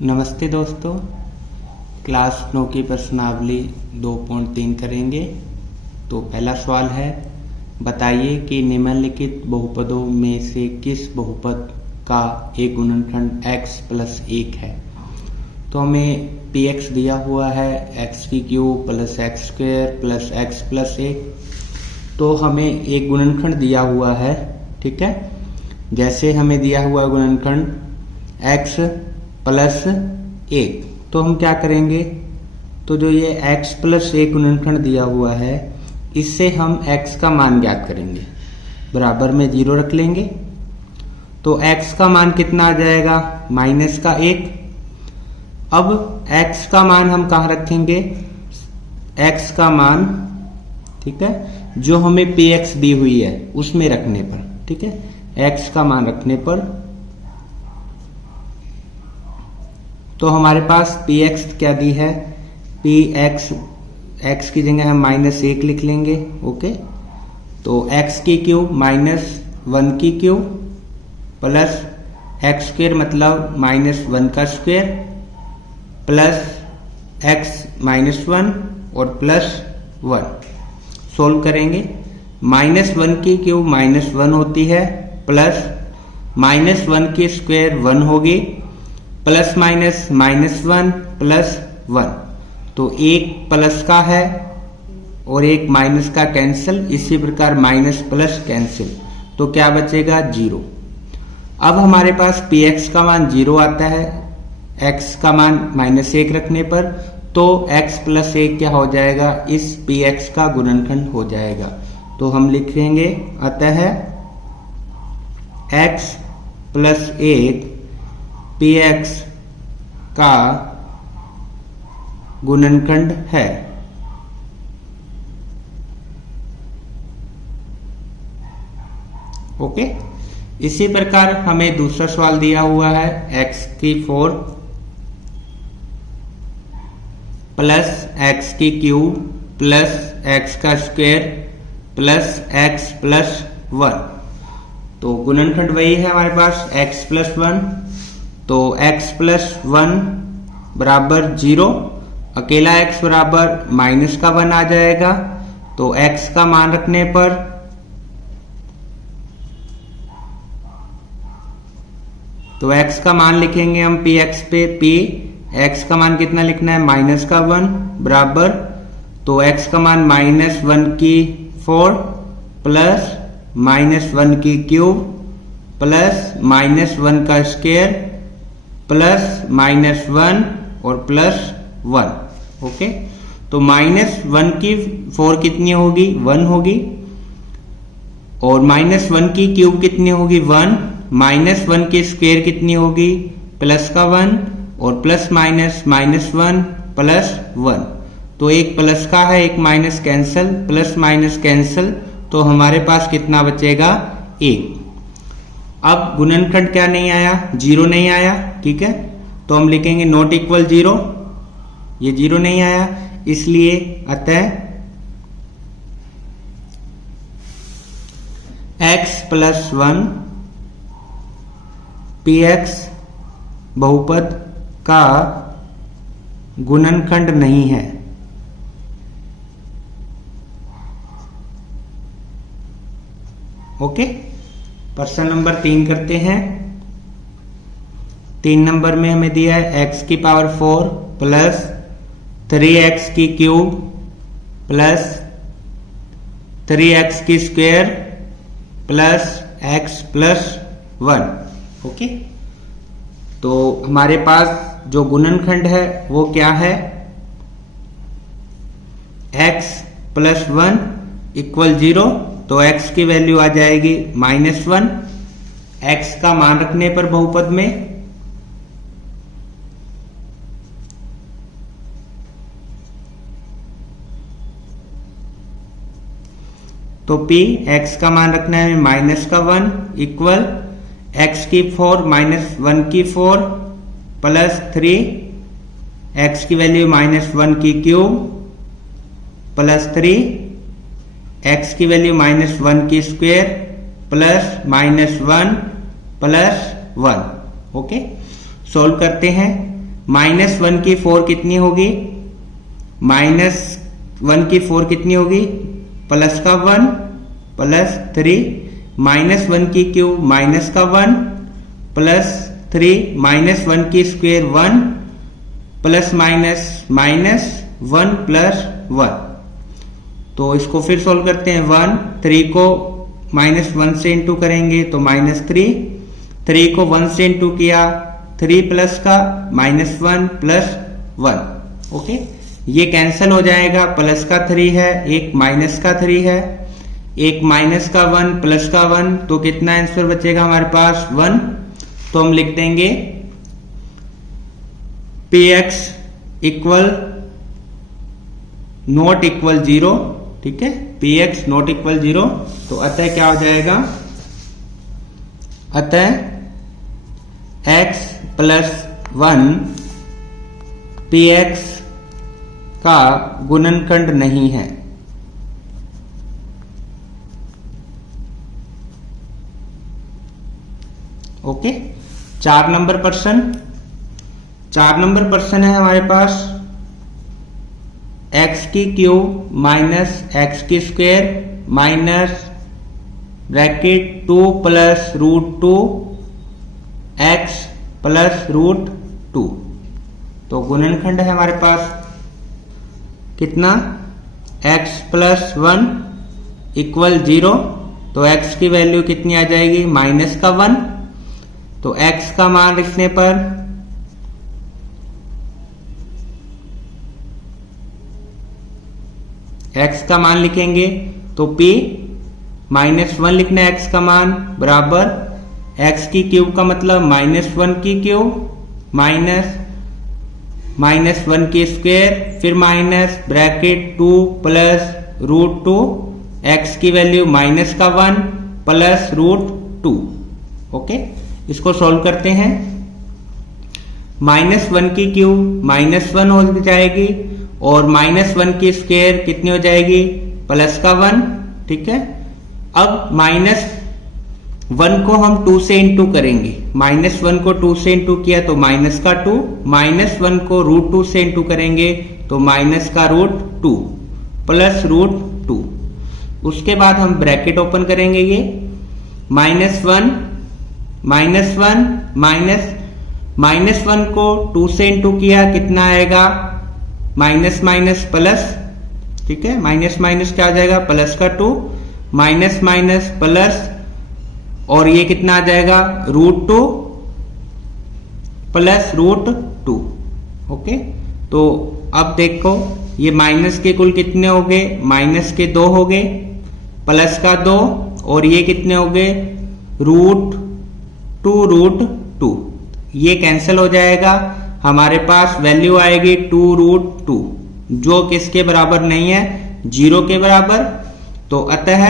नमस्ते दोस्तों, क्लास 9 की प्रश्नावली 2.3 करेंगे। तो पहला सवाल है, बताइए कि निम्नलिखित बहुपदों में से किस बहुपद का एक गुणनखंड x प्लस 1 है। तो हमें px दिया हुआ है x की cube plus x square plus x plus 1। तो हमें एक गुणनखंड दिया हुआ है, ठीक है। जैसे हमें दिया हुआ गुणनखंड x प्लस 1, तो हम क्या करेंगे, तो जो ये x प्लस 1 गुणनखंड दिया हुआ है, इससे हम x का मान ज्ञात करेंगे। बराबर में 0 रख लेंगे, तो x का मान कितना आ जाएगा, माइनस का 1। अब x का मान हम कहाँ रखेंगे, x का मान, ठीक है, जो हमें px दी हुई है उसमें रखने पर, ठीक है, x का मान रखने पर। तो हमारे पास px क्या दी है, px, x की जगह हम -1 लिख लेंगे, ओके। तो x की क्यूब -1 की क्यूब प्लस एक्स स्क्वायर मतलब -1 का स्क्वायर प्लस x -1 और प्लस 1। सोल्व करेंगे, -1 की क्यूब -1 होती है, प्लस -1 की स्क्वायर 1 होगी, प्लस माइनस -1 प्लस 1। तो एक प्लस का है और एक माइनस का कैंसिल, इसी प्रकार माइनस प्लस कैंसिल, तो क्या बचेगा, 0। अब हमारे पास px का मान 0 आता है, x का मान -1 रखने पर, तो x प्लस 1 क्या हो जाएगा, इस px का गुणनखंड हो जाएगा। तो हम लिखेंगे, अतः x प्लस 1 px का गुणनखंड है। ओके। इसी प्रकार हमें दूसरा सवाल दिया हुआ है, x की 4 प्लस x की क्यूब प्लस x का स्क्वायर प्लस x प्लस 1। तो गुणनखंड वही है हमारे पास, x प्लस 1। तो x प्लस 1 बराबर 0, अकेला x बराबर माइनस का 1 आ जाएगा। तो x का मान रखने पर, तो x का मान लिखेंगे हम px पे, x का मान कितना लिखना है, -1 बराबर, तो x का मान -1 की 4 प्लस -1 की क्यूब प्लस -1 का स्क्वायर प्लस -1 और प्लस 1। ओके। तो -1 की 4 कितनी होगी, 1 होगी, और -1 की क्यूब कितनी होगी, 1, -1 की स्क्वायर कितनी होगी, प्लस का 1, और प्लस माइनस -1 प्लस 1। तो एक प्लस का है, एक minus cancel, plus minus cancel, तो हमारे पास कितना बचेगा, 1। अब गुणनखंड क्या नहीं आया, 0 नहीं आया, ठीक है। तो हम लिखेंगे नॉट इक्वल 0, ये 0 नहीं आया, इसलिए अतः x प्लस 1 px बहुपद का गुणनखंड नहीं है। ओके। प्रश्न नंबर 3 करते हैं। 3 नंबर में हमें दिया है x की पावर 4 प्लस 3x की क्यूब प्लस 3x की square plus x plus 1। Okay. तो हमारे पास जो गुणनखंड है वो क्या है, x प्लस 1 इक्वल 0। तो x की वैल्यू आ जाएगी -1, x का मान रखने पर बहुपद में, तो p x का मान रखना है -1 इक्वल x की 4 -1 की 4 प्लस 3, x की वैल्यू -1 की क्यूब प्लस 3, x की वैल्यू -1 की square plus -1 plus 1। Okay. Solve करते हैं, -1 की 4 कितनी होगी, -1 की 4 कितनी होगी, प्लस का 1 प्लस 3, -1 की क्यूब माइनस का 1 प्लस 3, -1 की square 1 plus minus minus 1 plus 1। तो इसको फिर सॉल्व करते हैं। 1, 3 को -1 से इंटू करेंगे तो -3, 3 को 1 से इंटू किया 3 प्लस का -1 प्लस 1। ओके, ये कैंसिल हो जाएगा। प्लस का 3 है, एक माइनस का 3 है, एक माइनस का 1 प्लस का 1, तो कितना आंसर बचेगा हमारे पास 1। तो हम लिख देंगे px इक्वल नॉट इक्वल 0। ठीक है, px नॉट इक्वल 0। तो अतः क्या हो जाएगा, अतः x प्लस 1 px का गुणनखंड नहीं है। ओके, 4 नंबर प्रश्न, 4 नंबर प्रश्न है हमारे पास x की क्यूब माइनस एक्स की square minus bracket 2 plus √2 x plus √2। तो गुणनखंड है हमारे पास कितना, x प्लस 1 इक्वल 0। तो x की वैल्यू कितनी आ जाएगी, माइनस का 1। तो x का मान लिखने पर x का मान लिखेंगे तो p -1 लिखना है, x का मान बराबर x की क्यूब का मतलब -1 की क्यूब माइनस 1 की स्क्वायर फिर माइनस ब्रैकेट 2 प्लस √2 x की वैल्यू माइनस का 1 प्लस √2। ओके, इसको सॉल्व करते हैं। -1 की क्यूब -1 हो जाएगी और -1 की स्क्वायर कितनी हो जाएगी, प्लस का 1। ठीक है, अब -1 को हम 2 से इंटू करेंगे। -1 को 2 से इंटू किया तो माइनस का 2, -1 को √2 से इंटू करेंगे तो माइनस का √2 प्लस √2। उसके बाद हम ब्रैकेट ओपन करेंगे, ये -1 -1 को 2 से इंटू किया कितना आएगा, माइनस माइनस प्लस। ठीक है, माइनस माइनस क्या आ जाएगा, प्लस का 2 माइनस माइनस प्लस और ये कितना आ जाएगा, √2 प्लस √2। ओके, तो अब देखो ये माइनस के कुल कितने हो गए, माइनस के 2 हो गए, प्लस का 2 और ये कितने हो गए, √2। ये कैंसिल हो जाएगा, हमारे पास वैल्यू आएगी 2√2 जो किसके बराबर नहीं है, 0 के बराबर। तो अतः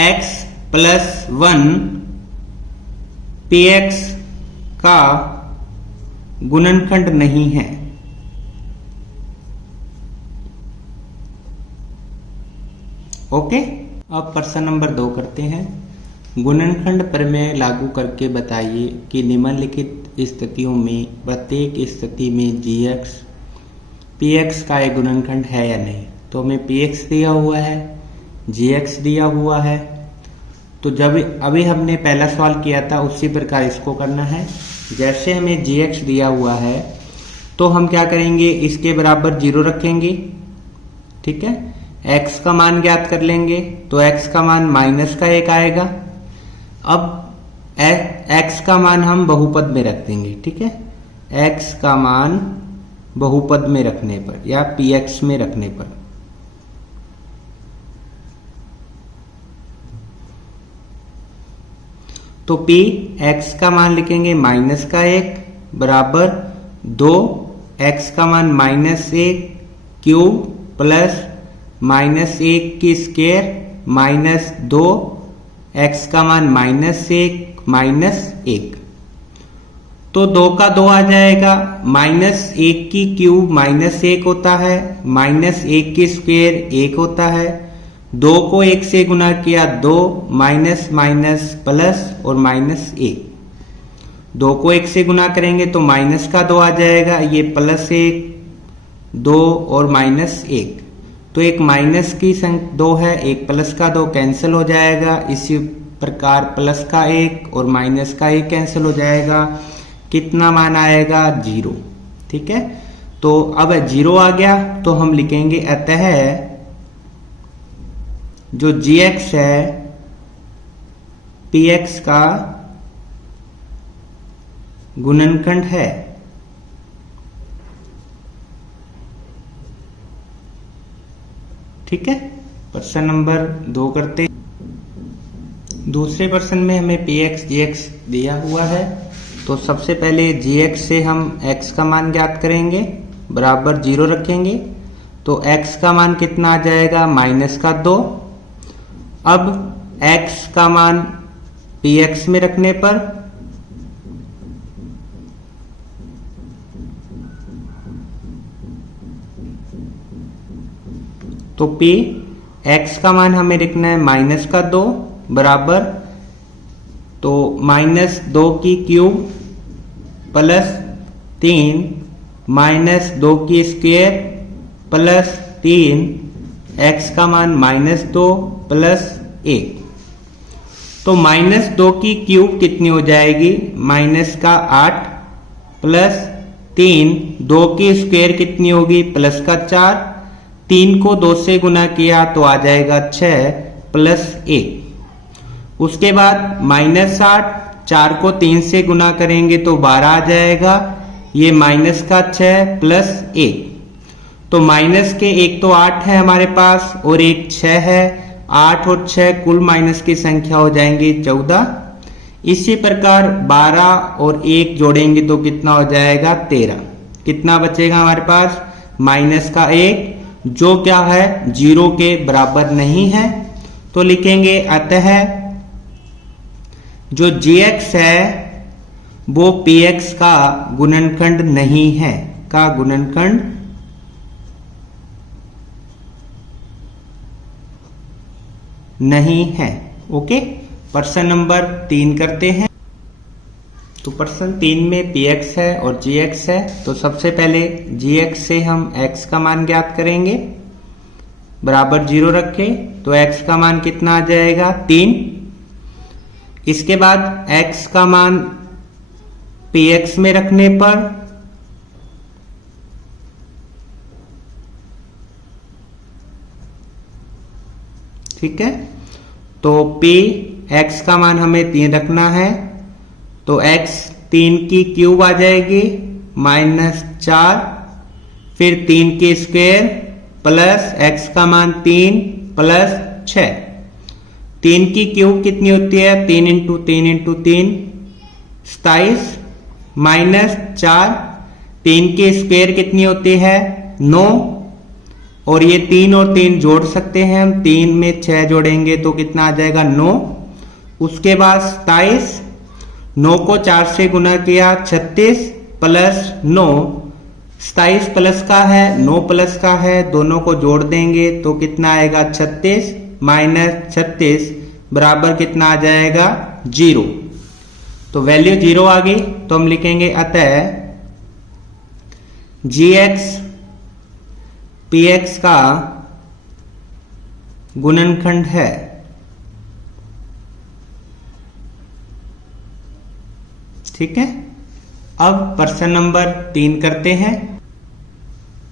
x प्लस 1 px का गुणनखंड नहीं है। ओके, अब प्रश्न नंबर 2 करते हैं। गुणनखंड प्रमेय लागू करके बताइए कि निम्नलिखित स्थितियों में प्रत्येक स्थिति में gx px का एक गुणनखंड है या नहीं। तो हमें px दिया हुआ है, gx दिया हुआ है। तो जब अभी हमने पहला सवाल किया था उसी प्रकार इसको करना है। जैसे हमें gx दिया हुआ है तो हम क्या करेंगे, इसके बराबर 0 रखेंगे। ठीक है, x का मान ज्ञात कर लेंगे तो x का मान माइनस का 1 आएगा। अब x का मान हम बहुपद में रख देंगे। ठीक है, x का मान बहुपद में रखने पर या px में रखने पर तो p x का मान लिखेंगे माइनस का 1 बराबर 2 x का मान -1 क्यूब प्लस -1 की स्क्वायर माइनस 2 x का मान -1 तो 2 का 2 आ जाएगा। -1 की क्यूब -1 होता है, -1 की स्क्वायर 1 होता है। 2 को 1 से गुना किया 2 माइनस माइनस प्लस और -1। 2 को 1 से गुना करेंगे तो माइनस का 2 आ जाएगा, ये प्लस 1, 2 और माइनस 1, तो एक माइनस की संख्या 2 है, एक प्लस का 2 कैंसिल हो जाएगा। इसी प्रकार प्लस का 1 और माइनस का 1 कैंसिल हो जाएगा। कितना मान आएगा? 0। ठीक है, तो अब 0 आ गया तो हम लिखेंगे अतः जो gx है px का गुणनखंड है। ठीक है, प्रश्न नंबर 2 करते। दूसरे प्रश्न में हमें px gx दिया हुआ है, तो सबसे पहले gx से हम x का मान ज्ञात करेंगे, बराबर 0 रखेंगे, तो x का मान कितना आ जाएगा? माइनस का 2। अब x का मान px में रखने पर तो p x का मान हमें लिखना है माइनस का 2 बराबर, तो माइनस 2 की क्यूब प्लस 3 माइनस 2 की स्क्वायर प्लस 3, x का मान माइनस 2 प्लस 1। तो माइनस 2 की क्यूब कितनी हो जाएगी? माइनस का 8 प्लस 3, 2 की स्क्वायर कितनी होगी? प्लस का 4, 3 को 2 से गुना किया तो आ जाएगा 6 प्लस 1। उसके बाद माइनस 8, 4 को 3 से गुना करेंगे तो 12 आ जाएगा, ये माइनस का 6 प्लस 1। तो माइनस के एक तो 8 है हमारे पास और एक 6 है, 8 और 6 कुल माइनस की संख्या हो जाएंगी 14। इसी प्रकार 12 और 1 जोड़ेंगे तो कितना हो जाएगा? 13। कितना बचेगा हमारे पास? माइनस का 1, जो क्या है? 0 के बराबर नहीं है। तो लिखेंगे अतः जो gx है वो px का गुणनखंड नहीं है, का गुणनखंड नहीं है। ओके, प्रश्न नंबर 3 करते हैं। तो प्रश्न 3 में px है और gx है, तो सबसे पहले gx से हम x का मान ज्ञात करेंगे, बराबर 0 रखे, तो x का मान कितना आ जाएगा? 3। इसके बाद x का मान px में रखने पर ठीक है, तो p x का मान हमें 3 रखना है, तो x 3 की क्यूब आ जाएगी माइनस 4, फिर 3 की स्क्वायर प्लस x का मान 3 प्लस 6। 3 की क्यूब कितनी होती है? 3 इंटू 3 इंटू 3 27, माइनस 4, 3 की स्क्वायर कितनी होती है? 9, और ये 3 और 3 जोड़ सकते हैं हम, 3 में 6 जोड़ेंगे तो कितना आ जाएगा? 9। उसके बाद 27, 9 को 4 से गुना किया 36 प्लस 9, 27 प्लस का है 9 प्लस का है, दोनों को जोड़ देंगे तो कितना आएगा? 36 माइनस 36 बराबर कितना आ जाएगा? 0। तो वैल्यू 0 आ गई, तो हम लिखेंगे अतः gx px का गुणनखंड है। ठीक है, अब प्रश्न नंबर 3 करते हैं।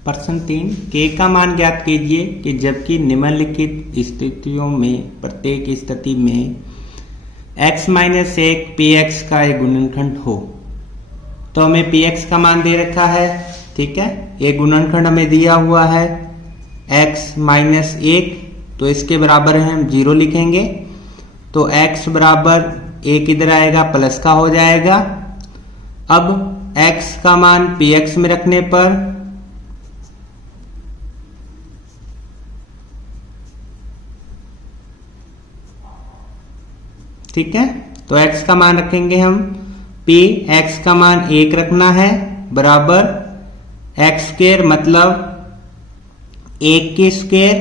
प्रश्न 3, k का मान ज्ञात कीजिए कि जबकि निम्नलिखित स्थितियों में प्रत्येक स्थिति में x माइनस 1 px का एक गुणनखंड हो। तो हमें px का मान दे रखा है, ठीक है, एक गुणनखंड हमें दिया हुआ है x माइनस 1, तो इसके बराबर हम 0 लिखेंगे, तो x बराबर 1 इधर आएगा प्लस का हो जाएगा। अब x का मान px में रखने पर ठीक है, तो x का मान रखेंगे हम p, x का मान 1 रखना है, बराबर x स्क्वायर मतलब 1 की स्क्वायर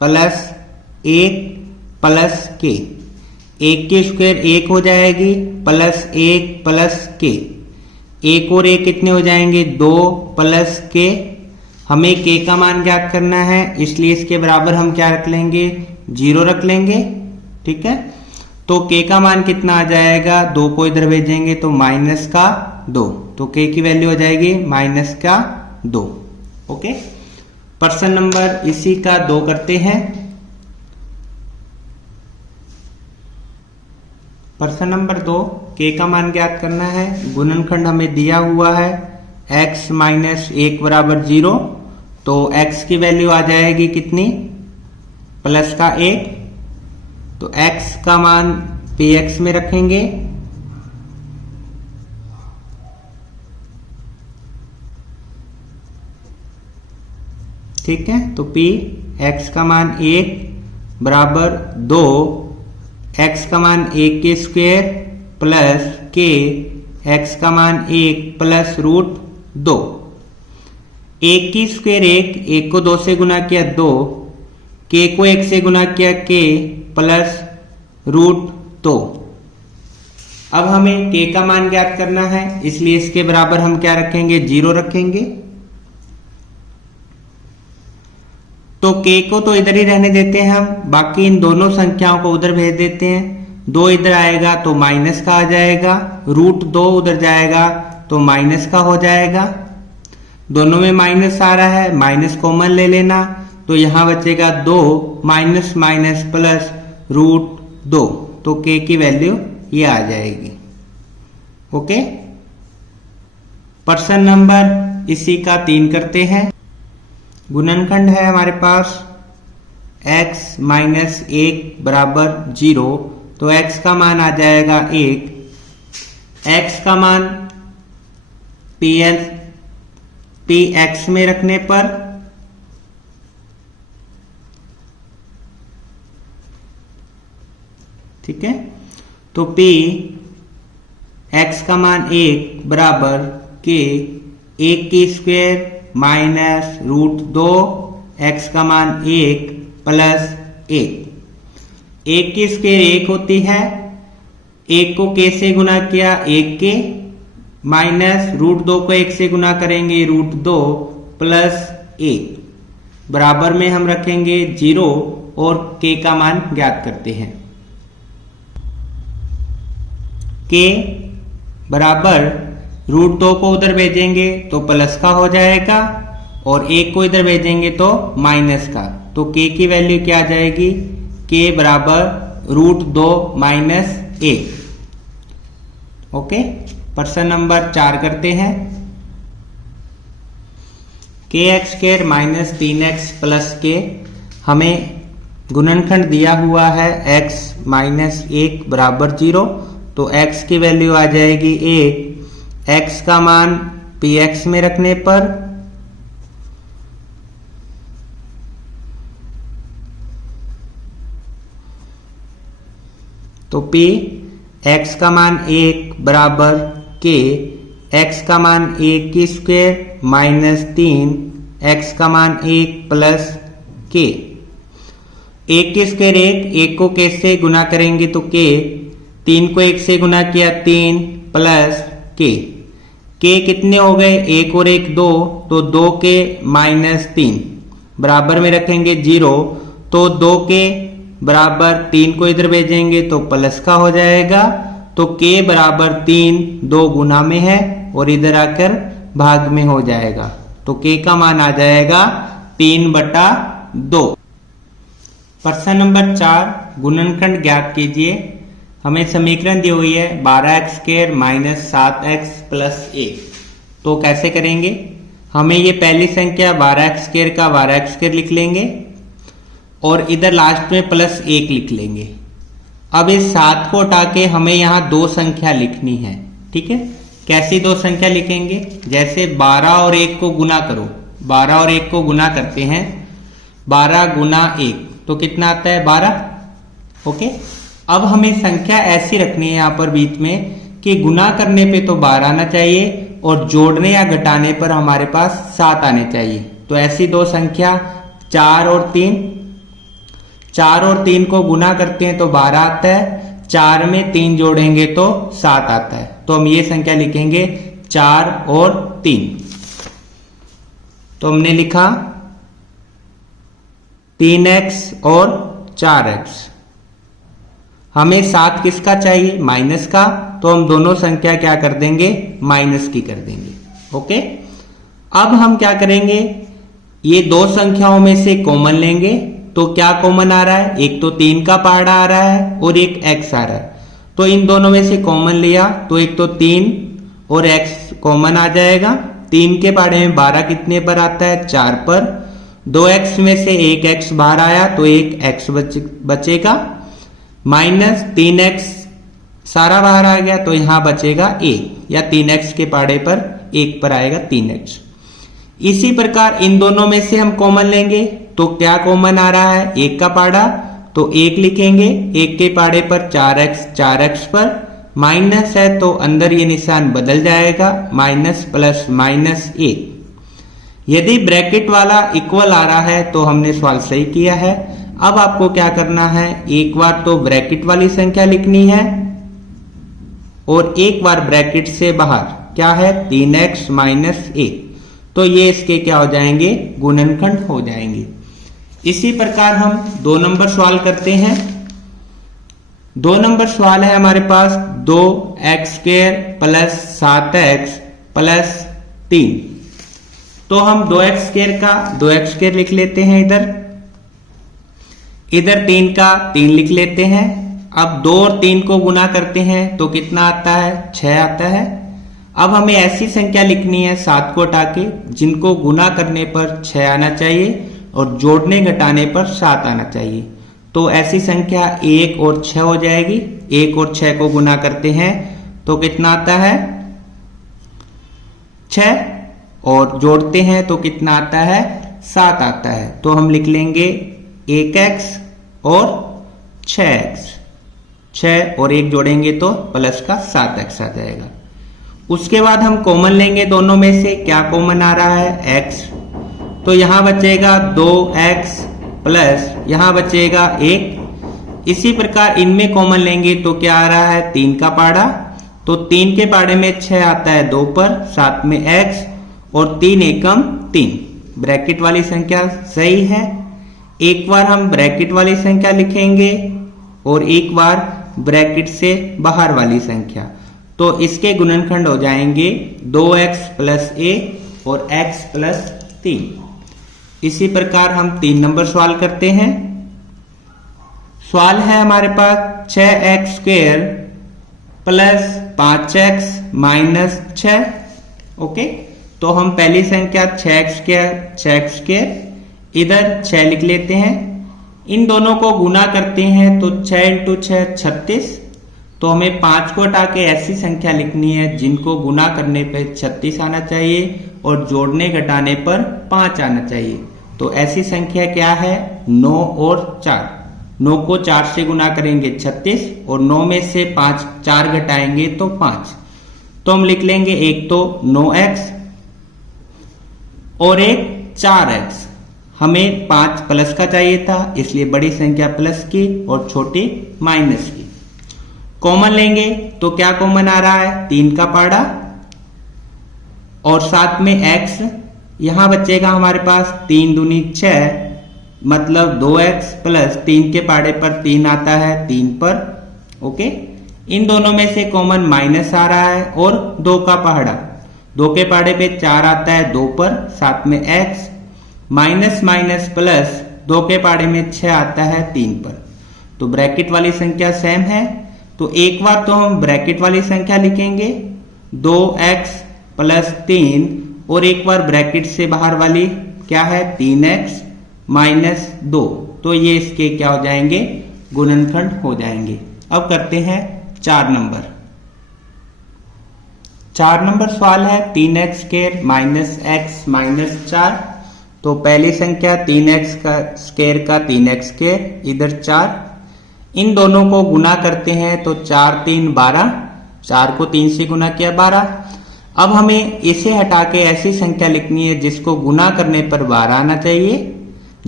प्लस 1 प्लस k, एक की स्क्वायर एक हो जाएगी प्लस एक प्लस के, एक और एक कितने हो जाएंगे 2 प्लस के। हमें के का मान ज्ञात करना है इसलिए इसके बराबर हम क्या रख लेंगे 0 रख लेंगे। ठीक है, तो के का मान कितना आ जाएगा 2 को इधर भेजेंगे तो माइनस का 2, तो के की वैल्यू हो जाएगी माइनस का 2। ओके, प्रश्न नंबर इसी का 2 करते हैं। प्रश्न नंबर 2, के का मान ज्ञात करना है। गुणनखंड हमें दिया हुआ है x माइनस 1 बराबर 0, तो x की वैल्यू आ जाएगी कितनी प्लस का 1, तो x का मान px में रखेंगे। ठीक है, तो p x का मान 1 बराबर 2, x का मान 1 के स्क्वायर प्लस k x का मान 1 प्लस रूट 2। 1 की स्क्वायर 1 को 2 से गुना किया 2, k को 1 से गुना किया k प्लस रूट 2। अब हमें k का मान ज्ञात करना है इसलिए इसके बराबर हम क्या रखेंगे 0 रखेंगे। तो k को तो इधर ही रहने देते हैं हम, बाकी इन दोनों संख्याओं को उधर भेज देते हैं। 2 इधर आएगा तो माइनस का आ जाएगा, रूट 2 उधर जाएगा तो माइनस का हो जाएगा। दोनों में माइनस आ रहा है, माइनस कॉमन ले लेना, तो यहां बचेगा 2 माइनस माइनस प्लस रूट 2, तो k की वैल्यू ये आ जाएगी। ओके, प्रश्न नंबर इसी का 3 करते हैं। गुणनखंड है हमारे पास x माइनस 1 बराबर 0, तो x का मान आ जाएगा 1, x का मान px में रखने पर ठीक है, तो p x का मान 1 बराबर k 1 की स्क्वायर माइनस रूट 2, x का मान 1 प्लस 1। 1 की स्क्वायर 1 होती है, 1 को k से गुना किया 1 के, माइनस रूट 2 को 1 से गुना करेंगे रूट 2 प्लस 1, बराबर में हम रखेंगे 0 और k का मान ज्ञात करते हैं। k बराबर रूट 2 को उधर भेजेंगे तो प्लस का हो जाएगा और 1 को इधर भेजेंगे तो माइनस का, तो k की वैल्यू क्या आ जाएगी k बराबर रूट 2 माइनस 1। ओके, प्रश्न नंबर 4 करते हैं। kx square minus 3x plus k, हमें गुणनखंड दिया हुआ है x माइनस 1 बराबर 0, तो x की वैल्यू आ जाएगी 1, x का मान px में रखने पर तो p x का मान 1 बराबर k, x का मान 1 की स्क्वायर माइनस 3, x का मान 1 प्लस k। 1 की स्क्वायर 1 को k से गुना करेंगे तो k, 3 को 1 से गुना किया 3 प्लस k। k कितने हो गए 1 और 1 2, तो 2 के माइनस 3 बराबर में रखेंगे 0, तो 2 के बराबर 3 को इधर भेजेंगे तो प्लस का हो जाएगा, तो k बराबर 3 2 गुना में है और इधर आकर भाग में हो जाएगा, तो k का मान आ जाएगा 3/2। प्रश्न नंबर 4, गुणनखंड ज्ञात कीजिए। हमें समीकरण दी हुई है 12x square minus 7x plus 1, तो कैसे करेंगे। हमें ये पहली संख्या 12x स्क्वायर का 12x स्क्वायर लिख लेंगे और इधर लास्ट में प्लस 1 लिख लेंगे। अब इस 7 को हटा के हमें यहाँ 2 संख्या लिखनी है। ठीक है, कैसी 2 संख्या लिखेंगे, जैसे 12 और 1 को गुना करो, 12 और 1 को गुना करते हैं, 12 गुना 1 तो कितना आता है 12। ओके, अब हमें संख्या ऐसी रखनी है यहाँ पर बीच में कि गुना करने पे तो 12 आना चाहिए और जोड़ने या घटाने पर हमारे पास 7 आने चाहिए। तो ऐसी 2 संख्या 4 और 3, 4 और 3 को गुना करते हैं तो 12 आता है, 4 में 3 जोड़ेंगे तो 7 आता है, तो हम ये संख्या लिखेंगे 4 और 3। तो हमने लिखा 3x और 4x। हमें 7 किसका चाहिए? माइनस का, तो हम दोनों संख्या क्या कर देंगे? माइनस की कर देंगे। ओके, अब हम क्या करेंगे, ये दो संख्याओं में से कॉमन लेंगे। तो क्या कॉमन आ रहा है? एक तो 3 का पहाड़ा आ रहा है और एक x आ रहा है। तो इन दोनों में से कॉमन लिया तो एक तो 3 और x कॉमन आ जाएगा। 3 के पहाड़े में 12 कितने पर आता है? 4 पर। 2x में से एक x बाहर आया तो एक x बचेगा, माइनस 3x सारा बाहर आ गया तो यहां बचेगा 1, या 3x के पहाड़े पर 1 पर आएगा 3x। इसी प्रकार इन दोनों में से हम कॉमन लेंगे तो क्या कॉमन आ रहा है? 1 का पहाड़ा, तो 1 लिखेंगे। 1 के पहाड़े पर 4x पर माइनस है तो अंदर ये निशान बदल जाएगा, माइनस प्लस माइनस 1। यदि ब्रैकेट वाला इक्वल आ रहा है तो हमने सवाल सही किया है। अब आपको क्या करना है, एक बार तो ब्रैकेट वाली संख्या लिखनी है और एक बार ब्रैकेट से बाहर क्या है? 3x minus 1। तो ये इसके क्या हो जाएंगे? गुणनखंड हो जाएंगे। इसी प्रकार हम 2 नंबर सवाल करते हैं। 2 नंबर सवाल है हमारे पास 2x² प्लस 7x प्लस 3। तो हम 2x² का 2x² लिख लेते हैं, इधर 3 का 3 लिख लेते हैं। अब 2 और 3 को गुना करते हैं तो कितना आता है? 6 आता है। अब हमें ऐसी संख्या लिखनी है 7 को हटा के जिनको गुना करने पर 6 आना चाहिए और जोड़ने घटाने पर 7 आना चाहिए। तो ऐसी संख्या 1 और 6 हो जाएगी। 1 और 6 को गुना करते हैं तो कितना आता है? 6, और जोड़ते हैं तो कितना आता है? 7 आता है। तो हम लिख लेंगे 1x और 6x। 6 और 1 जोड़ेंगे तो प्लस का 7x आ जाएगा। उसके बाद हम कॉमन लेंगे दोनों में से। क्या कॉमन आ रहा है? x। तो यहां बचेगा 2x प्लस यहां बचेगा 1। इसी प्रकार इनमें कॉमन लेंगे तो क्या आ रहा है? 3 का पहाड़ा, तो 3 के पहाड़े में 6 आता है 2 पर, साथ में x और 3 एकम 3। ब्रैकेट वाली संख्या सही है। एक बार हम ब्रैकेट वाली संख्या लिखेंगे और एक बार ब्रैकेट से बाहर वाली संख्या, तो इसके गुणनखंड हो जाएंगे 2x प्लस 1 और x प्लस 3। इसी प्रकार हम 3 नंबर सवाल करते हैं। सवाल है हमारे पास 6x² plus 5x minus 6। Okay, तो हम पहली संख्या 6x² इधर 6 लिख लेते हैं। इन दोनों को गुना करते हैं तो 6 × 6 36। तो हमें 5 को हटा के ऐसी संख्या लिखनी है जिनको गुना करने पर 36 आना चाहिए और जोड़ने घटाने पर 5 आना चाहिए। तो ऐसी संख्या क्या है? 9 और 4। 9 को 4 से गुना करेंगे 36 और 9 में से 4 घटाएंगे तो 5। तो हम लिख लेंगे एक तो 9x और एक 4x। हमें 5 प्लस का चाहिए था, इसलिए बड़ी संख्या प्लस की और छोटी माइनस की। कॉमन लेंगे तो क्या कॉमन आ रहा है? 3 का पहाड़ा और साथ में x। यहां बचेगा हमारे पास 3 दूनी 6, मतलब 2x प्लस 3 के पहाड़े पर 3 आता है 3 पर। ओके, इन दोनों में से कॉमन माइनस आ रहा है और 2 का पहाड़ा, 2 के पहाड़े पे 4 आता है 2 पर, साथ में x माइनस माइनस प्लस 2 के पहाड़े में 6 आता है 3 पर। तो ब्रैकेट वाली संख्या सेम है, तो एक बार तो हम ब्रैकेट वाली संख्या लिखेंगे 2x प्लस 3 और एक बार ब्रैकेट से बाहर वाली क्या है? 3x minus 2। तो ये इसके क्या हो जाएंगे? गुणनखंड हो जाएंगे। अब करते हैं 4 नंबर। 4 नंबर सवाल है 3x² माइनस x माइनस 4। तो पहली संख्या 3x² का 3x², इधर 4। इन दोनों को गुना करते हैं तो 4 3 12, 4 को 3 से गुना किया 12। अब हमें इसे हटा के ऐसी संख्या लिखनी है जिसको गुना करने पर 12 आना चाहिए,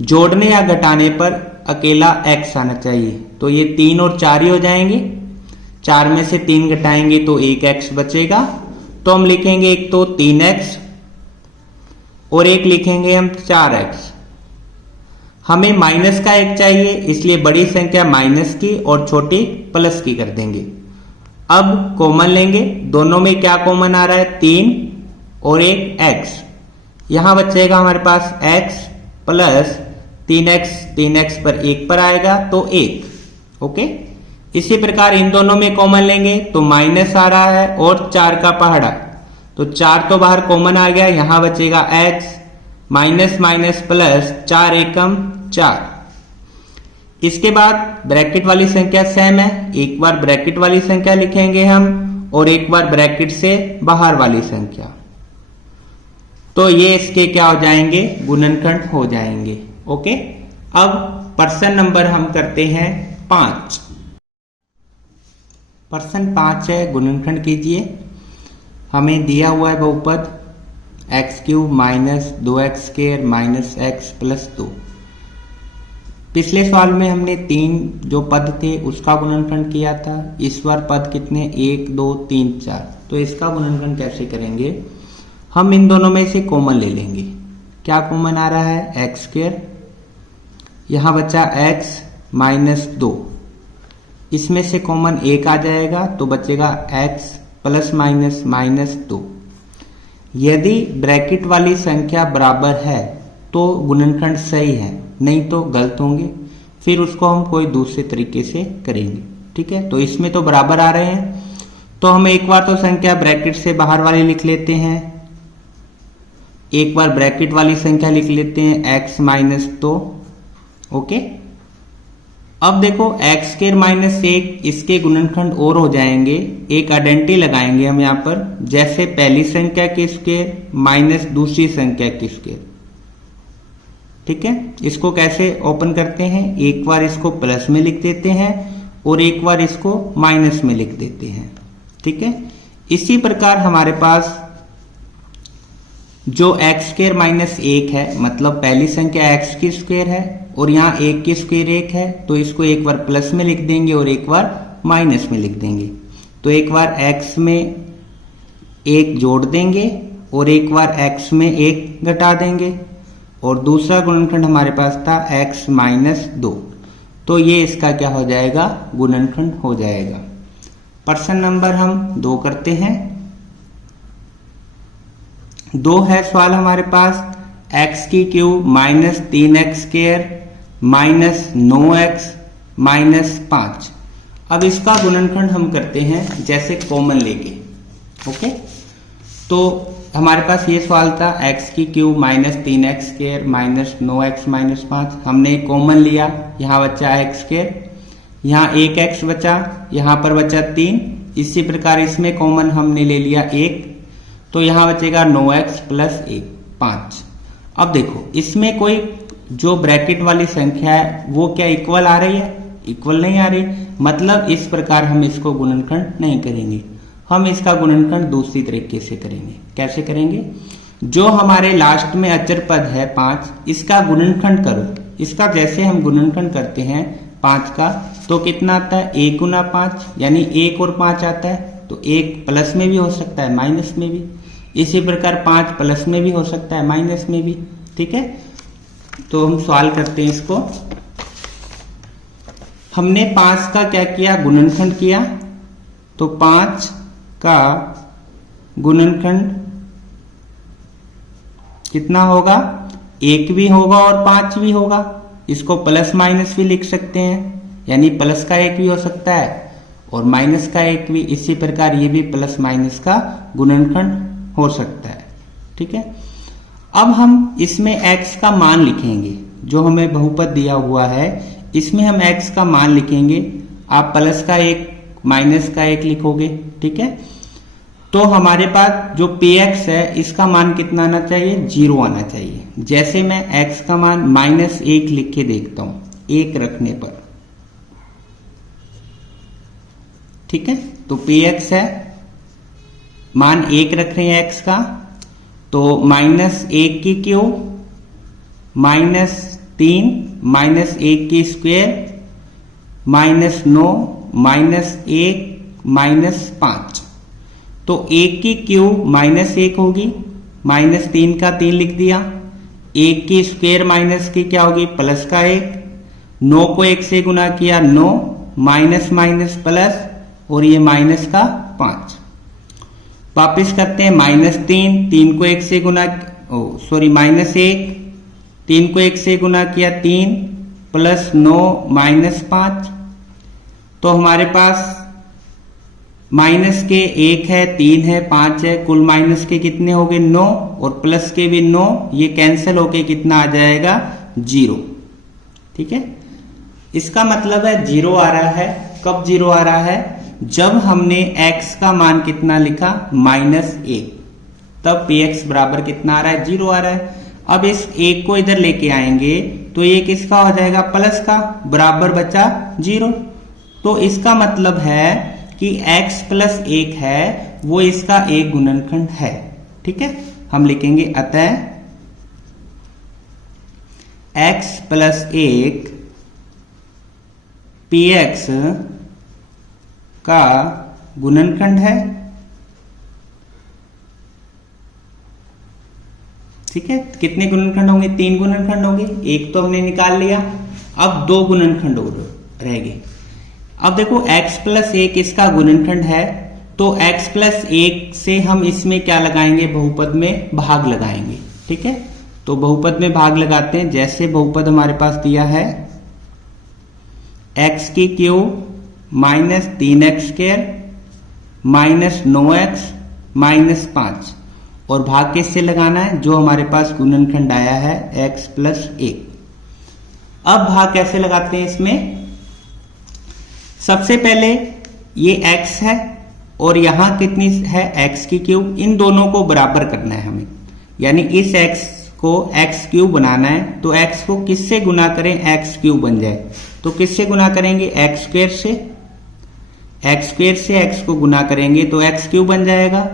जोड़ने या घटाने पर अकेला x आना चाहिए। तो ये 3 और 4 ही हो जाएंगे। 4 में से 3 घटाएंगे तो 1x बचेगा, तो हम लिखेंगे एक तो 3x और एक लिखेंगे हम 4x। हमें माइनस का एक चाहिए, इसलिए बड़ी संख्या माइनस की और छोटी प्लस की कर देंगे। अब कॉमन लेंगे, दोनों में क्या कॉमन आ रहा है, 3 और एक x। यहां बचेगा हमारे पास x प्लस 3x, 3x पर 1 पर आएगा तो 1। ओके, इसी प्रकार इन दोनों में कॉमन लेंगे तो माइनस आ रहा है और 4 का पहाड़ा, तो 4 तो बाहर कॉमन आ गया, यहां बचेगा x माइनस माइनस प्लस 4 एकम 4। इसके बाद ब्रैकेट वाली संख्या सेम है, एक बार ब्रैकेट वाली संख्या लिखेंगे हम और एक बार ब्रैकेट से बाहर वाली संख्या, तो ये इसके क्या हो जाएंगे, गुणनखंड हो जाएंगे। ओके, अब प्रश्न नंबर हम करते हैं 5। प्रश्न 5 है, गुणनखंड कीजिए। हमें दिया हुआ है बहुपद x³ minus 2x² minus x plus 2। पिछले सवाल में हमने 3 जो पद थे उसका गुणनखंड किया था, इस बार पद कितने, 1 2 3 4, तो इसका गुणनखंड कैसे करेंगे, हम इन दोनों में से कॉमन ले लेंगे। क्या कॉमन आ रहा है, x², यहां बचा x माइनस 2, इसमें से कॉमन 1 आ जाएगा तो बचेगा x प्लस माइनस माइनस 2। यदि ब्रैकेट वाली संख्या बराबर है तो गुणनखंड सही है, नहीं तो गलत होंगे, फिर उसको हम कोई दूसरे तरीके से करेंगे। ठीक है, तो इसमें तो बराबर आ रहे हैं, तो हम एक बार तो संख्या ब्रैकेट से बाहर वाली लिख लेते हैं, एक बार ब्रैकेट वाली संख्या लिख लेते हैं x माइनस 2। ओके, अब देखो x² माइनस 1 इसके गुणनखंड और हो जाएंगे, एक आइडेंटिटी लगाएंगे हम यहां पर, जैसे पहली संख्या के स्क्वायर माइनस दूसरी संख्या के स्क्वायर। ठीक है, इसको कैसे ओपन करते हैं, एक बार इसको प्लस में लिख देते हैं और एक बार इसको माइनस में लिख देते हैं। ठीक है, इसी प्रकार हमारे पास जो x² माइनस 1 है, मतलब पहली संख्या x की स्क्वायर है और यहाँ 1 की स्क्वायर 1 है, तो इसको एक बार प्लस में लिख देंगे और एक बार माइनस में लिख देंगे। तो एक बार x में 1 जोड़ देंगे और एक बार x में 1 घटा देंगे, और दूसरा गुणनखंड हमारे पास था x माइनस 2, तो ये इसका क्या हो जाएगा, गुणनखंड हो जाएगा। प्रश्न नंबर हम 2 करते हैं। 2 है सवाल हमारे पास, x³ minus 3x² minus 9x minus 5। अब इसका गुणनखंड हम करते हैं जैसे कॉमन लेके। ओके, तो हमारे पास ये सवाल था x³ minus 3x² minus 9x minus 5, हमने कॉमन लिया, यहाँ बचा x², यहाँ 1x बचा, यहाँ पर बचा 3, इसी प्रकार इसमें कॉमन हमने ले लिया 1, तो यहां बचेगा 9x प्लस 1 5। अब देखो इसमें कोई जो ब्रैकेट वाली संख्या है वो क्या इक्वल आ रही है, इक्वल नहीं आ रही, मतलब इस प्रकार हम इसको गुणनखंड नहीं करेंगे, हम इसका गुणनखंड दूसरी तरीके से करेंगे। कैसे करेंगे, जो हमारे लास्ट में अचर पद है 5, इसका गुणनखंड करो। इसका जैसे हम गुणनखंड करते हैं 5 का, तो कितना आता है, 1 गुना 5, यानी 1 और 5 आता है, तो 1 प्लस में भी हो सकता है माइनस में भी, इसी प्रकार 5 प्लस में भी हो सकता है माइनस में भी। ठीक है, तो हम सवाल करते हैं इसको। हमने 5 का क्या किया, गुणनखंड किया, तो 5 का गुणनखंड कितना होगा, 1 भी होगा और 5 भी होगा, इसको प्लस माइनस भी लिख सकते हैं, यानी प्लस का 1 भी हो सकता है और माइनस का 1 भी, इसी प्रकार ये भी प्लस माइनस का गुणनखंड हो सकता है। ठीक है, अब हम इसमें x का मान लिखेंगे, जो हमें बहुपद दिया हुआ है इसमें हम x का मान लिखेंगे, आप प्लस का 1 माइनस का 1 लिखोगे। ठीक है, तो हमारे पास जो px है इसका मान कितना आना चाहिए, 0 आना चाहिए। जैसे मैं x का मान -1 लिख के देखता हूं, 1 रखने पर। ठीक है, तो px है, मान 1 रख रहे हैं x का, तो -1 की क्यूब -3 -1 की स्क्वायर -9 -1 -5। तो 1 की क्यूब -1 होगी, -3 का 3 लिख दिया। 1 की स्क्वायर माइनस की क्या होगी, प्लस का 1। 9 को 1 से गुना किया 9, माइनस माइनस प्लस, और ये माइनस का 5। वापिस करते हैं -3, 3 को 1 से गुना, -1, 3 को 1 से गुना किया 3, प्लस 9 -5। तो हमारे पास माइनस के 1 है, 3 है, 5 है, कुल माइनस के कितने हो गए 9, और प्लस के भी 9, ये कैंसिल होके कितना आ जाएगा 0। ठीक है, इसका मतलब है 0 आ रहा है। कब 0 आ रहा है, जब हमने x का मान कितना लिखा -1, तब px बराबर कितना आ रहा है 0 आ रहा है। अब इस 1 को इधर लेके आएंगे तो ये किसका हो जाएगा, प्लस का, बराबर बचा 0। तो इसका मतलब है कि x + 1 है वो इसका एक गुणनखंड है। ठीक है, हम लिखेंगे अतः x + 1 px का गुणनखंड है। ठीक है, कितने गुणनखंड होंगे, 3 गुणनखंड होंगे। एक तो हमने निकाल लिया, अब 2 गुणनखंड और रह गए। अब देखो x + 1 इसका गुणनखंड है, तो x + 1 से हम इसमें क्या लगाएंगे, बहुपद में भाग लगाएंगे। ठीक है, तो बहुपद में भाग लगाते हैं। जैसे बहुपद हमारे पास दिया है x की क्यूब -3x² -9x -5, और भाग किससे लगाना है, जो हमारे पास गुणनखंड आया है x + 1। अब भाग कैसे लगाते हैं इसमें, सबसे पहले ये x है और यहां कितनी है x की क्यूब, इन दोनों को बराबर करना है हमें, यानी इस x को x³ बनाना है। तो x को किससे गुना करें, x³ बन जाए, तो किससे गुना करेंगे, x² से। x² से x को गुना करेंगे तो x³ बन जाएगा।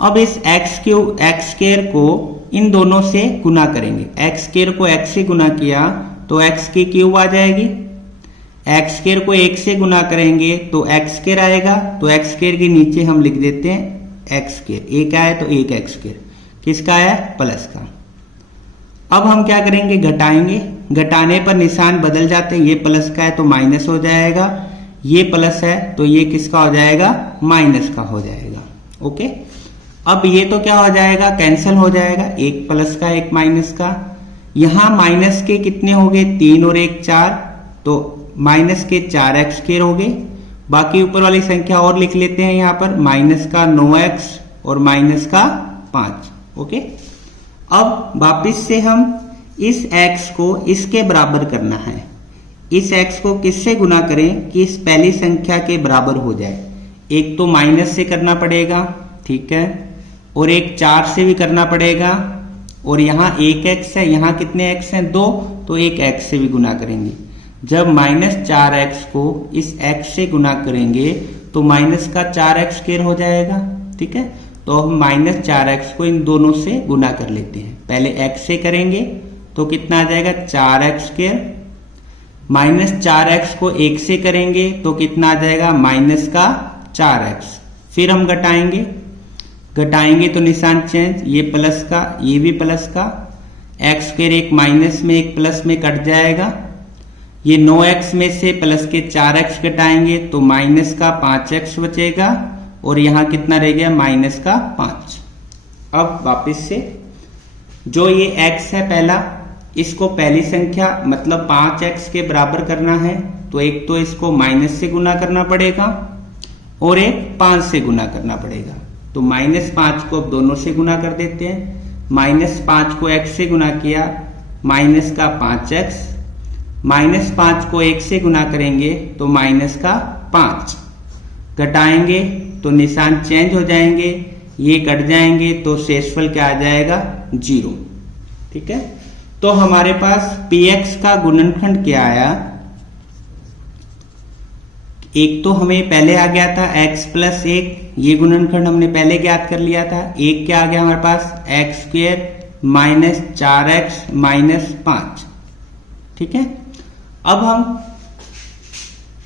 अब इस x² को इन दोनों से गुना करेंगे, x² को x से गुना किया तो x की क्यूब आ जाएगी, x² को 1 से गुना करेंगे तो x² आएगा, तो x² के नीचे हम लिख देते हैं x², एक आया तो एक x², किसका आया, प्लस का। अब हम क्या करेंगे, घटाएंगे, घटाने पर निशान बदल जाते हैं, ये प्लस का है तो माइनस हो जाएगा, ये प्लस है तो ये किसका हो जाएगा, माइनस का हो जाएगा। ओके, अब ये तो क्या हो जाएगा, कैंसिल हो जाएगा, एक प्लस का एक माइनस का। यहां माइनस के कितने हो गए, 3 और 1 4, तो माइनस के 4x² हो गए। बाकी ऊपर वाली संख्या और लिख लेते हैं, यहां पर माइनस का 9x और माइनस का 5। ओके, अब वापिस से हम इस x को इसके बराबर करना है। इस x को किससे गुना करें कि इस पहली संख्या के बराबर हो जाए। एक तो माइनस से करना पड़ेगा, ठीक है, और एक 4 से भी करना पड़ेगा, और यहाँ 1x है, यहाँ कितने x हैं 2, तो एक x से भी गुना करेंगे। जब -4x को इस x से गुना करेंगे तो माइनस का 4x² हो जाएगा। ठीक है, तो हम -4x को इन दोनों से गुना कर लेते हैं। पहले x से करेंगे तो कितना आ जाएगा, 4x², -4x को 1 से करेंगे तो कितना आ जाएगा, माइनस का 4x। फिर हम घटाएंगे, घटाएंगे तो निशान चेंज, ये प्लस का ये भी प्लस का, x² एक माइनस में एक प्लस में कट जाएगा। ये 9x में से प्लस के 4x घटाएंगे तो माइनस का 5x बचेगा, और यहां कितना रह गया, माइनस का 5। अब वापस से जो ये x है पहला, इसको पहली संख्या मतलब 5x के बराबर करना है, तो एक तो इसको माइनस से गुना करना पड़ेगा और एक 5 से गुना करना पड़ेगा। तो -5 को अब दोनों से गुना कर देते हैं। -5 को x से गुना किया, माइनस का 5x, -5 को 1 से गुना करेंगे तो माइनस का 5। घटाएंगे तो निशान चेंज हो जाएंगे, ये कट जाएंगे तो शेषफल क्या आ जाएगा, 0। ठीक है, तो हमारे पास px का गुणनखंड क्या आया, एक तो हमें पहले आ गया था x + 1, ये गुणनखंड हमने पहले ज्ञात कर लिया था। एक क्या आ गया हमारे पास, x² - 4x - 5। ठीक है, अब हम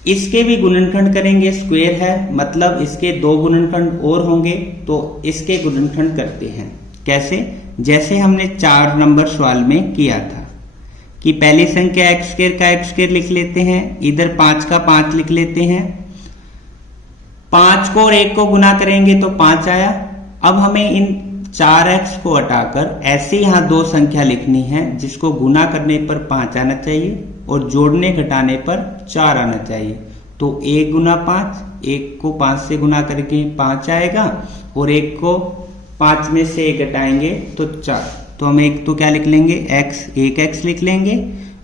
इसके भी गुणनखंड करेंगे, स्क्वायर है मतलब इसके दो गुणनखंड और होंगे, तो इसके गुणनखंड करते हैं। कैसे? जैसे हमने 4 नंबर सवाल में किया था कि पहली संख्या एक्स स्क्वायर का एक्स स्क्वायर लिख लेते हैं, इधर 5 का 5 लिख लेते हैं, 5 को और 1 को गुना करेंगे तो 5 आया। अब हमें इन 4x को हटाकर ऐसे यहां दो संख्या लिखनी है जिसको गुना करने पर 5 आना चाहिए और जोड़ने घटाने पर 4 आना चाहिए। तो 1 गुना 5, 1 को 5 से गुना करके 5 आएगा और 1 को 5 में से 1 घटाएंगे तो 4। तो हम एक तो क्या लिख लेंगे, x, 1x लिख लेंगे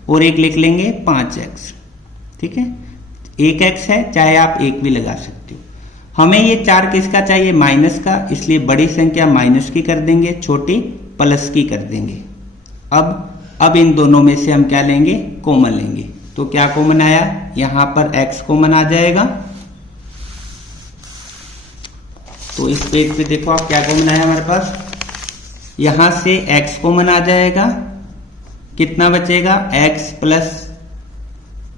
और एक लिख लेंगे 5x। ठीक है, 1x है, चाहे आप 1 भी लगा सकते हो। हमें ये 4 किसका चाहिए, माइनस का, इसलिए बड़ी संख्या माइनस की कर देंगे, छोटी प्लस की कर देंगे। अब इन दोनों में से हम क्या लेंगे, कॉमन लेंगे। तो क्या कॉमन आया, यहां पर x कॉमन आ जाएगा। तो इस पेज पे देखो आप क्या कॉमन आया हमारे पास, यहां से x कॉमन आ जाएगा, कितना बचेगा, x प्लस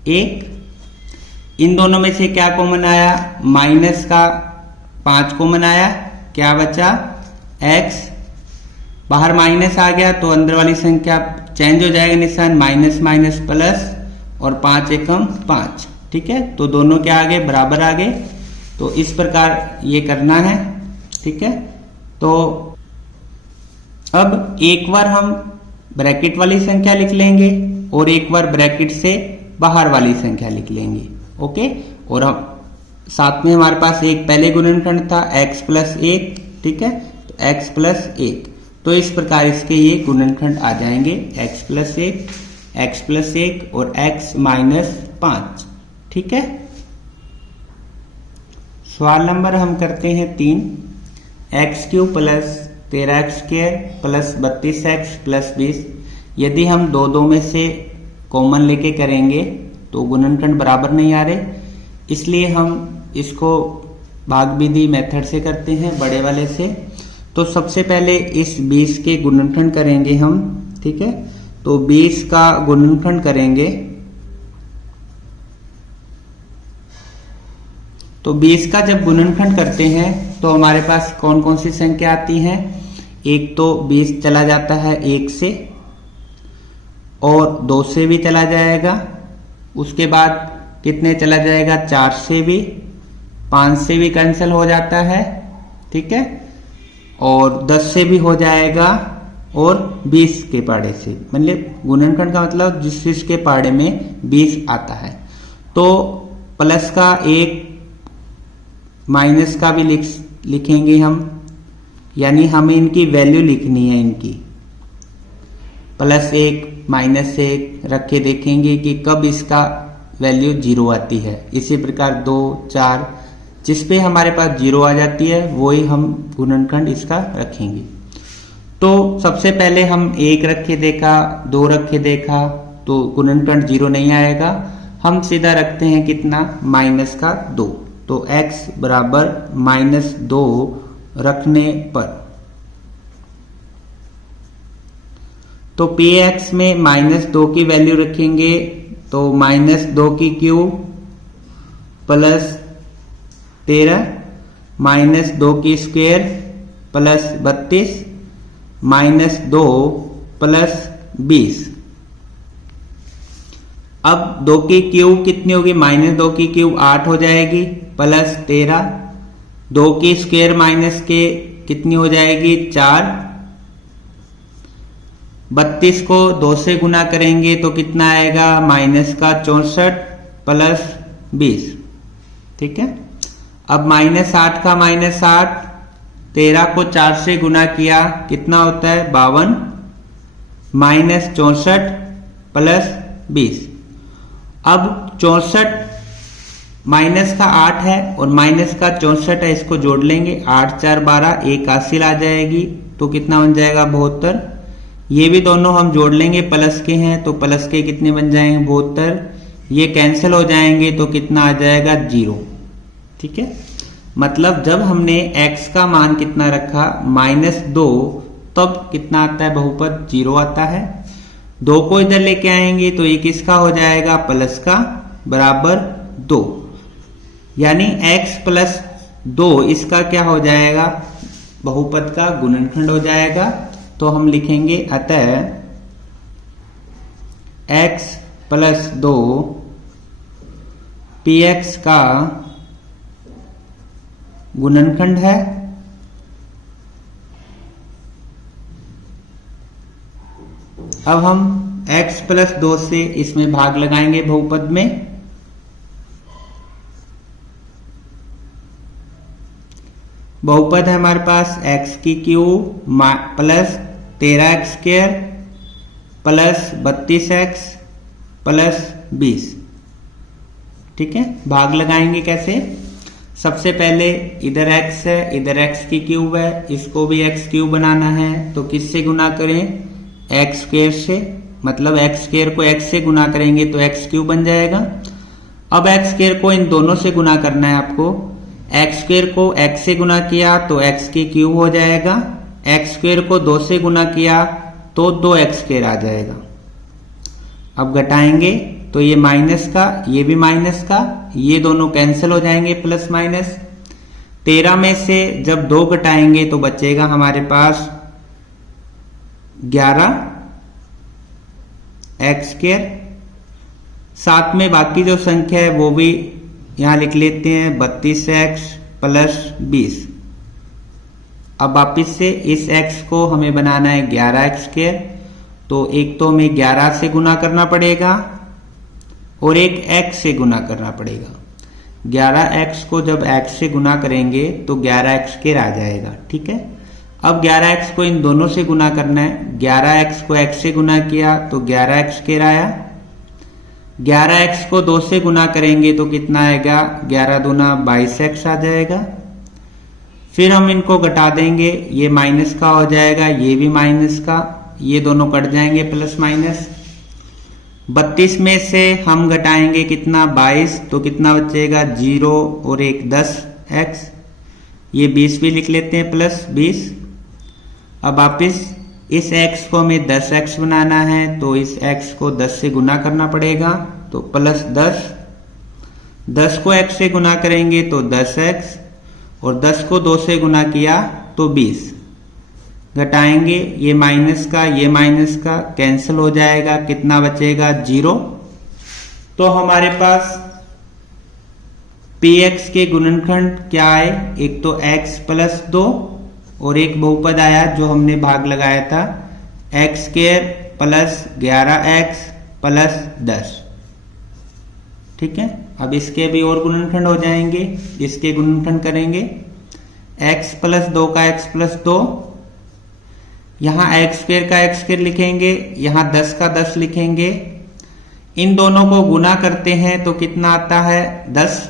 1। इन दोनों में से क्या कॉमन आया, माइनस का 5 कॉमन आया, क्या बचा, x, बाहर माइनस आ गया तो अंदर वाली संख्या चेंज हो जाएगा निशान, माइनस माइनस प्लस और 5 एकम 5। ठीक है, तो दोनों क्या आ गए, बराबर आ गए। तो इस प्रकार ये करना है। ठीक है, तो अब एक बार हम ब्रैकेट वाली संख्या लिख लेंगे और एक बार ब्रैकेट से बाहर वाली संख्या लिख लेंगे। ओके, और हम साथ में हमारे पास एक पहले गुणनखंड था x प्लस 1। ठीक है, तो x प्लस 1, तो इस प्रकार इसके ये गुणनखंड आ जाएंगे, x प्लस 1, x प्लस 1 और x माइनस 5। ठीक है, सवाल नंबर हम करते हैं 3, x³ plus 13x square plus 32x plus 20। यदि हम दो में से कॉमन लेके करेंगे तो गुणनखंड बराबर नहीं आ रहे, इसलिए हम इसको भाग विधि मेथड से करते हैं, बड़े वाले से। तो सबसे पहले इस 20 के गुणनखंड करेंगे हम। ठीक है, तो 20 का गुणनखंड करेंगे तो 20 का जब गुणनखंड करते हैं तो हमारे पास कौन कौन सी संख्या आती है, एक तो 20 चला जाता है 1 से और 2 से भी चला जाएगा, उसके बाद कितने चला जाएगा, 4 से भी, 5 से भी कैंसिल हो जाता है। ठीक है, और 10 से भी हो जाएगा और 20 के पाड़े से, मतलब गुणनखंड का मतलब जिस के पाड़े में 20 आता है। तो प्लस का 1 माइनस का भी लिखेंगे हम, यानी हमें इनकी वैल्यू लिखनी है, इनकी +1 -1 रख के देखेंगे कि कब इसका वैल्यू 0 आती है। इसी प्रकार 2, 4 जिस पे हमारे पास 0 आ जाती है वही हम गुणनखंड इसका रखेंगे। तो सबसे पहले हम 1 रख के देखा, 2 रख के देखा, तो गुणनखंड 0 नहीं आएगा। हम सीधा रखते हैं कितना, -2। तो x बराबर -2 रखने पर, तो px में -2 की वैल्यू रखेंगे तो -2 की क्यूब प्लस 13 -2 की स्क्वायर प्लस 32 -2 प्लस 20। अब 2 की क्यूब कितनी होगी, -2 की क्यूब 8 हो जाएगी प्लस 13, 2 की स्क्वायर माइनस के कितनी हो जाएगी 4, 32 को 2 से गुना करेंगे तो कितना आएगा, -64 प्लस 20। ठीक है, अब -8 का -8, 13 को 4 से गुना किया कितना होता है 52, -64 प्लस 20। अब 64 माइनस का 8 है और माइनस का 64 है, इसको जोड़ लेंगे, 8 4 12, 1 हासिल आ जाएगी तो कितना बन जाएगा 72। ये भी दोनों हम जोड़ लेंगे, प्लस के हैं तो प्लस के कितने बन जाएंगे 72, ये कैंसिल हो जाएंगे तो कितना आ जाएगा 0। ठीक है, मतलब जब हमने x का मान कितना रखा -2 तब कितना आता है बहुपद 0 आता है। 2 को इधर लेके आएंगे तो ये किसका हो जाएगा, प्लस का, बराबर 2। यानी x प्लस 2 इसका क्या हो जाएगा, बहुपद का गुणनखंड हो जाएगा। तो हम लिखेंगे अतः x प्लस 2 px का गुणनखंड है। अब हम x प्लस 2 से इसमें भाग लगाएंगे बहुपद में। बहुपद है हमारे पास x की cube plus 13x square plus 32x plus 20। ठीक है, भाग लगाएंगे कैसे। सबसे पहले इधर x है, इधर x की क्यूब है, इसको भी x क्यूब बनाना है तो किससे गुना करें, एक्स स्क्वायर से। मतलब एक्स स्क्वायर को x से गुना करेंगे तो x क्यूब बन जाएगा। अब x स्क्वायर को इन दोनों से गुना करना है आपको। एक्स स्क्वायर को x से गुना किया तो x की क्यूब हो जाएगा, एक्स स्क्वायर को 2 से गुना किया तो 2x स्क्वायर आ जाएगा। अब घटाएंगे तो ये माइनस का, ये भी माइनस का, ये दोनों कैंसिल हो जाएंगे, प्लस माइनस। 13 में से जब 2 घटाएंगे तो बचेगा हमारे पास 11 एक्स स्क्वायर। साथ में बाकी जो संख्या है वो भी यहां लिख लेते हैं, 32x प्लस 20। अब वापिस से इस x को हमें बनाना है 11x स्क्वायर। तो एक तो हमें 11 से गुना करना पड़ेगा और एक x से गुना करना पड़ेगा। 11x को जब x से गुना करेंगे तो 11x स्क्वायर आ जाएगा। ठीक है, अब 11x को इन दोनों से गुना करना है। 11x को x से गुना किया तो 11x स्क्वायर आया। 11x को 2 से गुना करेंगे तो कितना आएगा, 11 दूना 22x आ जाएगा। फिर हम इनको घटा देंगे, ये माइनस का हो जाएगा, ये भी माइनस का, ये दोनों कट जाएंगे, प्लस माइनस। 32 में से हम घटाएंगे कितना, 22, तो कितना बचेगा, 0 और 1 10x। ये 20 भी लिख लेते हैं, प्लस 20। अब वापिस इस x को हमें 10x बनाना है तो इस x को 10 से गुना करना पड़ेगा, तो प्लस 10। 10 को x से गुना करेंगे तो 10x और 10 को 2 से गुना किया तो 20। घटाएंगे, ये माइनस का, ये माइनस का कैंसिल हो जाएगा, कितना बचेगा, 0। तो हमारे पास px के गुणनखंड क्या आए, एक तो x प्लस 2 और एक बहुपद आया जो हमने भाग लगाया था, x square plus 11x plus 10। ठीक है, अब इसके भी और गुणनखंड हो जाएंगे, इसके गुणनखंड करेंगे। x प्लस 2 का x प्लस 2, यहाँ एक्स स्क्वायर का एक्स स्क्वायर लिखेंगे, यहाँ 10 का 10 लिखेंगे। इन दोनों को गुना करते हैं तो कितना आता है, 10।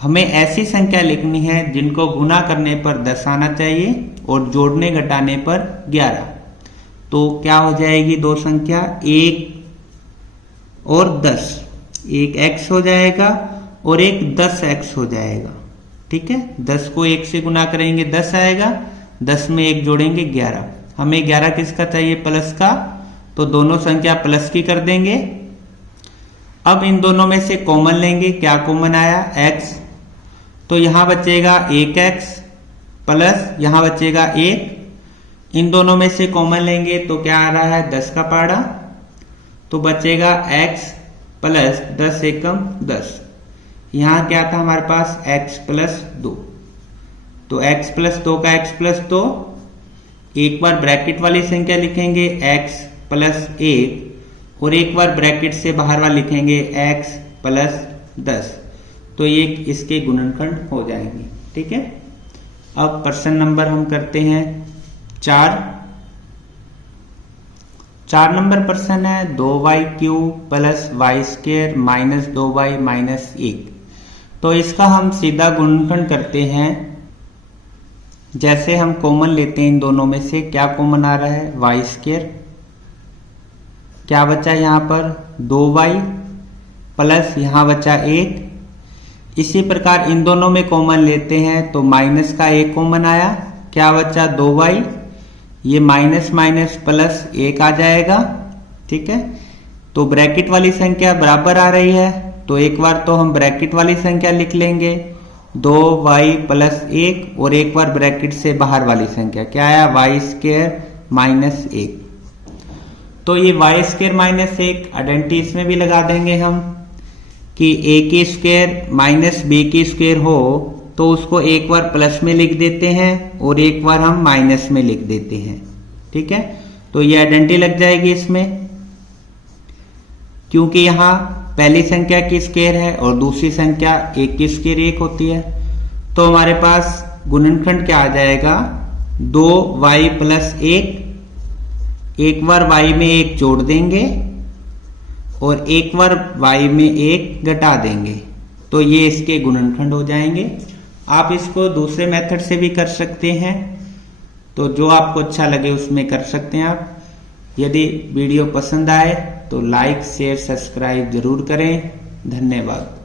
हमें ऐसी संख्या लिखनी है जिनको गुना करने पर 10 आना चाहिए और जोड़ने घटाने पर 11। तो क्या हो जाएगी दो संख्या, 1 और 10, एक x हो जाएगा और एक 10x हो जाएगा। ठीक है, 10 को 1 से गुना करेंगे 10 आएगा, 10 में 1 जोड़ेंगे 11। हमें 11 किसका चाहिए, प्लस का, तो दोनों संख्या प्लस की कर देंगे। अब इन दोनों में से कॉमन लेंगे, क्या कॉमन आया, x, तो यहां बचेगा 1x प्लस यहां बचेगा 1। इन दोनों में से कॉमन लेंगे तो क्या आ रहा है, 10 का पाड़ा, तो बचेगा x प्लस 10 एकम 10। यहां क्या था हमारे पास, x प्लस 2, तो x प्लस 2 का x प्लस 2, एक बार ब्रैकेट वाली संख्या लिखेंगे x प्लस 1 और एक बार ब्रैकेट से बाहर वाला लिखेंगे x प्लस 10, तो ये इसके गुणनखंड हो जाएंगे। ठीक है, अब प्रश्न नंबर हम करते हैं 4 नंबर प्रश्न है, 2y cube plus Y square minus 2y minus 1। तो इसका हम सीधा गुणनखंड करते हैं। जैसे हम कॉमन लेते हैं इन दोनों में से, क्या कॉमन आ रहा है, वाई स्क्वायर, क्या बचा यहाँ पर 2y प्लस यहाँ बचा 1। इसी प्रकार इन दोनों में कॉमन लेते हैं तो माइनस का 1 कॉमन आया, क्या बचा 2y, ये माइनस माइनस प्लस 1 आ जाएगा। ठीक है, तो ब्रैकेट वाली संख्या बराबर आ रही है तो एक बार तो हम ब्रैकेट वाली संख्या लिख लेंगे 2y प्लस 1 और एक बार ब्रैकेट से बाहर वाली संख्या क्या आया y स्क्वायर माइनस 1। तो ये y स्क्वायर माइनस 1 आइडेंटिटी इसमें भी लगा देंगे हम कि a की स्क्वायर माइनस b की स्क्वायर हो तो उसको एक बार प्लस में लिख देते हैं और एक बार हम माइनस में लिख देते हैं। ठीक है, तो ये आइडेंटिटी लग जाएगी इसमें, क्योंकि यहां पहली संख्या की स्क्वायर है और दूसरी संख्या एक की स्क्वायर 1 होती है। तो हमारे पास गुणनखंड क्या आ जाएगा 2y प्लस 1, एक बार y में 1 जोड़ देंगे और एक बार y में 1 घटा देंगे, तो ये इसके गुणनखंड हो जाएंगे। आप इसको दूसरे मेथड से भी कर सकते हैं, तो जो आपको अच्छा लगे उसमें कर सकते हैं आप। यदि वीडियो पसंद आए तो लाइक शेयर सब्सक्राइब जरूर करें। धन्यवाद।